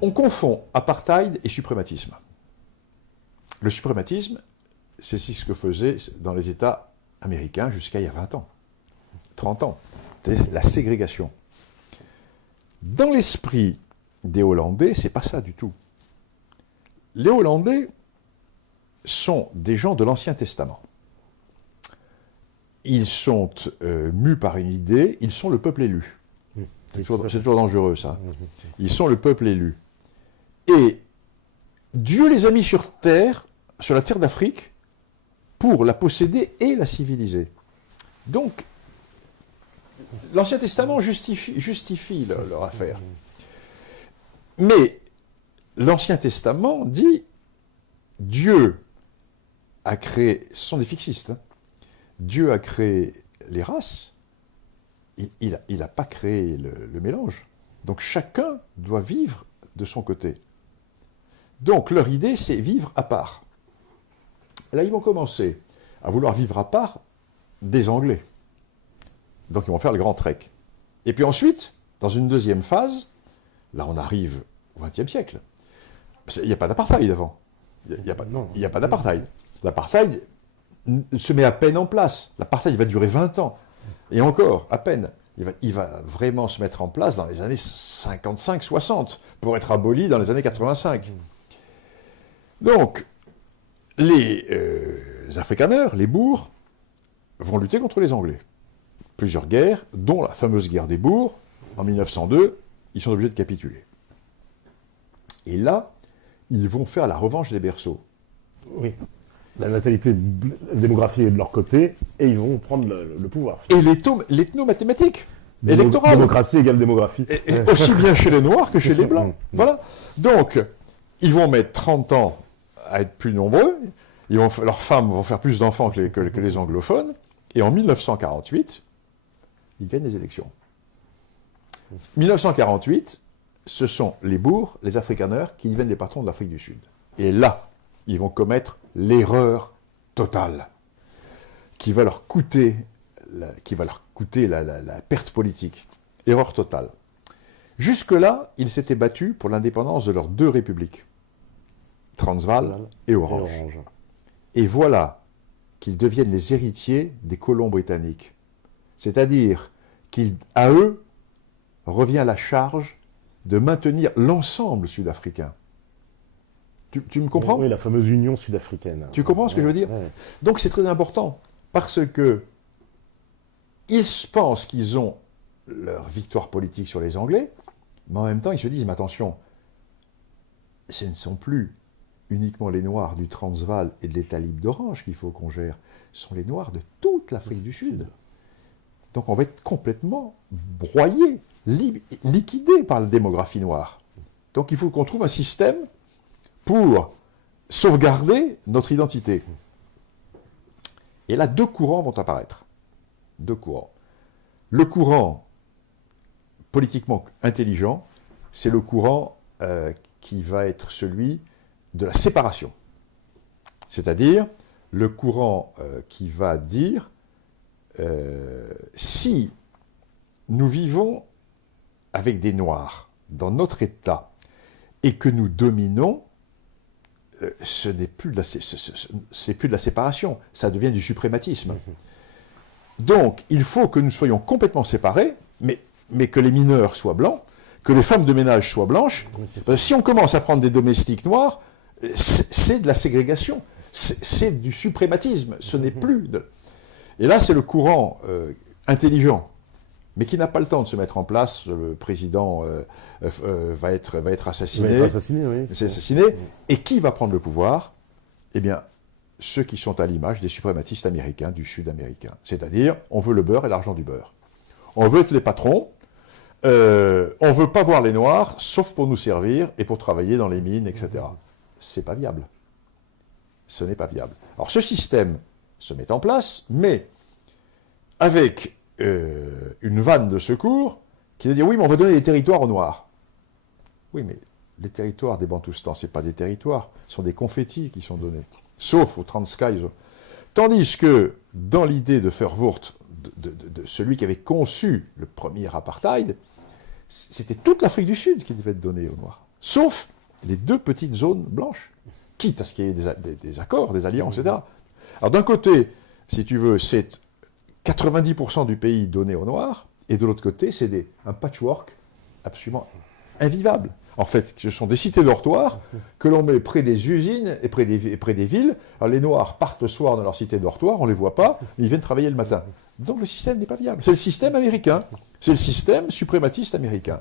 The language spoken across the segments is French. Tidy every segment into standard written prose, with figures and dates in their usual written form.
On confond apartheid et suprématisme. Le suprématisme, c'est ce que faisaient dans les États américains jusqu'à il y a 20 ans, 30 ans. C'est la ségrégation. Dans l'esprit des Hollandais, c'est pas ça du tout. Les Hollandais sont des gens de l'Ancien Testament. Ils sont mus par une idée, ils sont le peuple élu. C'est toujours dangereux, ça. Ils sont le peuple élu. Et Dieu les a mis sur la terre d'Afrique, pour la posséder et la civiliser. Donc, l'Ancien Testament justifie leur affaire. Mais l'Ancien Testament dit, Dieu a créé, ce sont des fixistes, hein, Dieu a créé les races, il n'a pas créé le mélange. Donc chacun doit vivre de son côté. Donc leur idée, c'est vivre à part. Là, ils vont commencer à vouloir vivre à part des Anglais. Donc ils vont faire le grand trek. Et puis ensuite, dans une deuxième phase, là on arrive au XXe siècle. Il n'y a pas d'apartheid avant. Il n'y a pas d'apartheid. L'apartheid se met à peine en place. L'apartheid va durer 20 ans. Et encore, à peine. Il va vraiment se mettre en place dans les années 55-60, pour être aboli dans les années 85. Donc, les Afrikaners, les Boers, vont lutter contre les Anglais. Plusieurs guerres, dont la fameuse guerre des Boers, en 1902, ils sont obligés de capituler. Et là, ils vont faire la revanche des berceaux. Oui. La natalité démographique est de leur côté, et ils vont prendre le pouvoir. Et l'ethno-mathématique électorale. Démocratie égale démographie. Et aussi bien chez les Noirs que chez les Blancs. Voilà. Donc, ils vont mettre 30 ans à être plus nombreux, leurs femmes vont faire plus d'enfants que les anglophones, et en 1948, ils gagnent les élections. 1948, ce sont les Boers, les Afrikaners, qui deviennent les patrons de l'Afrique du Sud. Et là, ils vont commettre l'erreur totale, qui va leur coûter la perte politique. Erreur totale. Jusque-là, ils s'étaient battus pour l'indépendance de leurs deux républiques, Transvaal et Orange. Et voilà qu'ils deviennent les héritiers des colons britanniques. C'est-à-dire qu'à eux revient la charge de maintenir l'ensemble sud-africain. Tu me comprends? Oui, la fameuse Union sud-africaine. Tu comprends ce que je veux dire? Donc c'est très important, parce que ils pensent qu'ils ont leur victoire politique sur les Anglais, mais en même temps ils se disent, mais attention, ce ne sont plus uniquement les Noirs du Transvaal et de l'État libre d'Orange qu'il faut qu'on gère, ce sont les Noirs de toute l'Afrique du Sud. Donc on va être complètement broyé, liquidé par la démographie noire. Donc il faut qu'on trouve un système pour sauvegarder notre identité. Et là, deux courants vont apparaître. Deux courants. Le courant politiquement intelligent, c'est le courant qui va être celui de la séparation. C'est-à-dire le courant qui va dire si nous vivons avec des Noirs dans notre État et que nous dominons, ce n'est plus de la séparation, ça devient du suprématisme. Donc, il faut que nous soyons complètement séparés, mais que les mineurs soient blancs, que les femmes de ménage soient blanches. Si on commence à prendre des domestiques noirs, c'est de la ségrégation, c'est du suprématisme, ce n'est plus de... Et là, c'est le courant intelligent, mais qui n'a pas le temps de se mettre en place. Le président va être assassiné. Assassiné. Et qui va prendre le pouvoir? Eh bien, ceux qui sont à l'image des suprématistes américains, du Sud-américain. C'est-à-dire, on veut le beurre et l'argent du beurre. On veut être les patrons, on ne veut pas voir les Noirs, sauf pour nous servir et pour travailler dans les mines, etc. C'est pas viable. Ce n'est pas viable. Alors, ce système se met en place, mais avec une vanne de secours qui va dire « Oui, mais on va donner des territoires aux Noirs. » Oui, mais les territoires des Bantoustans, ce n'est pas des territoires, ce sont des confettis qui sont donnés, sauf au Transkei. Tandis que, dans l'idée de Verwoerd, de celui qui avait conçu le premier apartheid, c'était toute l'Afrique du Sud qui devait être donnée aux Noirs. sauf les 2 petites zones blanches, quitte à ce qu'il y ait des accords, des alliances, etc. Alors d'un côté, si tu veux, c'est 90% du pays donné aux Noirs, et de l'autre côté, c'est un patchwork absolument invivable. En fait, ce sont des cités dortoirs que l'on met près des usines et près des villes. Alors les Noirs partent le soir dans leur cité dortoir, on ne les voit pas, mais ils viennent travailler le matin. Donc le système n'est pas viable. C'est le système américain. C'est le système suprématiste américain.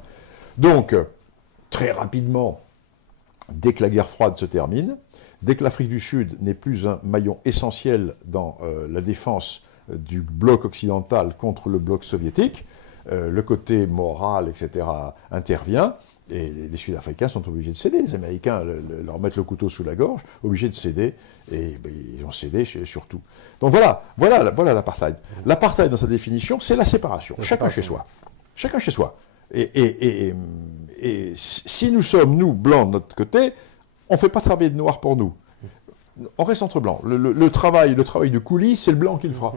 Donc, très rapidement, dès que la guerre froide se termine, dès que l'Afrique du Sud n'est plus un maillon essentiel dans la défense du bloc occidental contre le bloc soviétique, le côté moral, etc., intervient, et les Sud-Africains sont obligés de céder. Les Américains leur mettent le couteau sous la gorge, obligés de céder, et ils ont cédé surtout. Donc voilà l'apartheid. L'apartheid, dans sa définition, c'est la séparation. Chacun chez soi. Chacun chez soi. Et si nous sommes, nous, blancs de notre côté, on ne fait pas travailler de noirs pour nous. On reste entre blancs. Le travail de coulis, c'est le blanc qui le fera.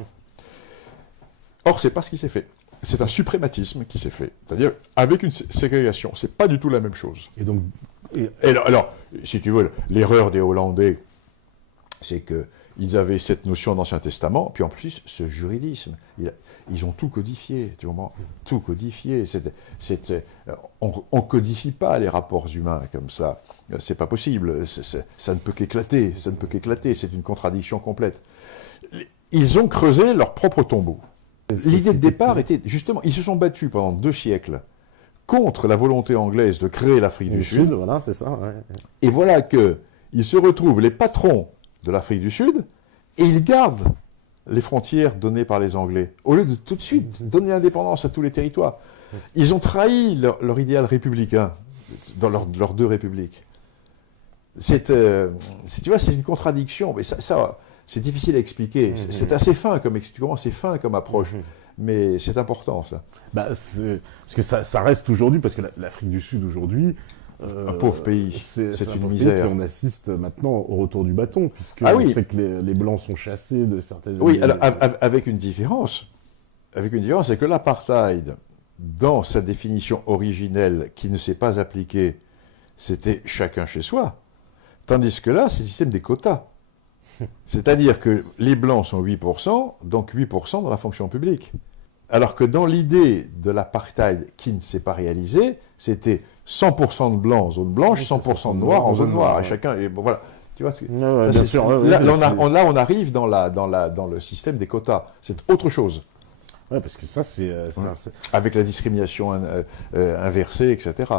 Or, ce n'est pas ce qui s'est fait. C'est un suprématisme qui s'est fait. C'est-à-dire, avec une ségrégation, c'est pas du tout la même chose. Et donc, alors, si tu veux, l'erreur des Hollandais, c'est qu'ils avaient cette notion d'Ancien Testament, puis en plus, ce juridisme. Ils ont tout codifié, tu vois, tout codifié. On codifie pas les rapports humains comme ça. C'est pas possible. Ça ne peut qu'éclater. Ça ne peut qu'éclater. C'est une contradiction complète. Ils ont creusé leur propre tombeau. L'idée de départ était, justement, ils se sont battus pendant 2 siècles contre la volonté anglaise de créer l'Afrique du Sud. Voilà, c'est ça. Ouais. Et voilà qu'ils se retrouvent les patrons de l'Afrique du Sud, et ils gardent les frontières données par les Anglais, au lieu de tout de suite donner l'indépendance à tous les territoires. Ils ont trahi leur idéal républicain dans leurs 2 républiques. Tu vois, c'est une contradiction, mais ça c'est difficile à expliquer. C'est assez fin comme approche, mais c'est important, ça. Parce que ça reste aujourd'hui, parce que l'Afrique du Sud, aujourd'hui... un pauvre pays, c'est une misère. Et on assiste maintenant au retour du bâton, puisque on sait que les Blancs sont chassés de certaines... Oui, alors, avec une différence. C'est que l'apartheid, dans sa définition originelle, qui ne s'est pas appliquée, c'était chacun chez soi. Tandis que là, c'est le système des quotas. C'est-à-dire que les Blancs sont 8%, donc 8% dans la fonction publique. Alors que dans l'idée de l'apartheid qui ne s'est pas réalisée, c'était 100% de Blancs en zone blanche, 100% de Noirs en zone noire. Et chacun, et bon, voilà. Tu vois, là, on arrive dans le système des quotas. C'est autre chose. Ouais, parce que ça, c'est... Avec la discrimination inversée, etc.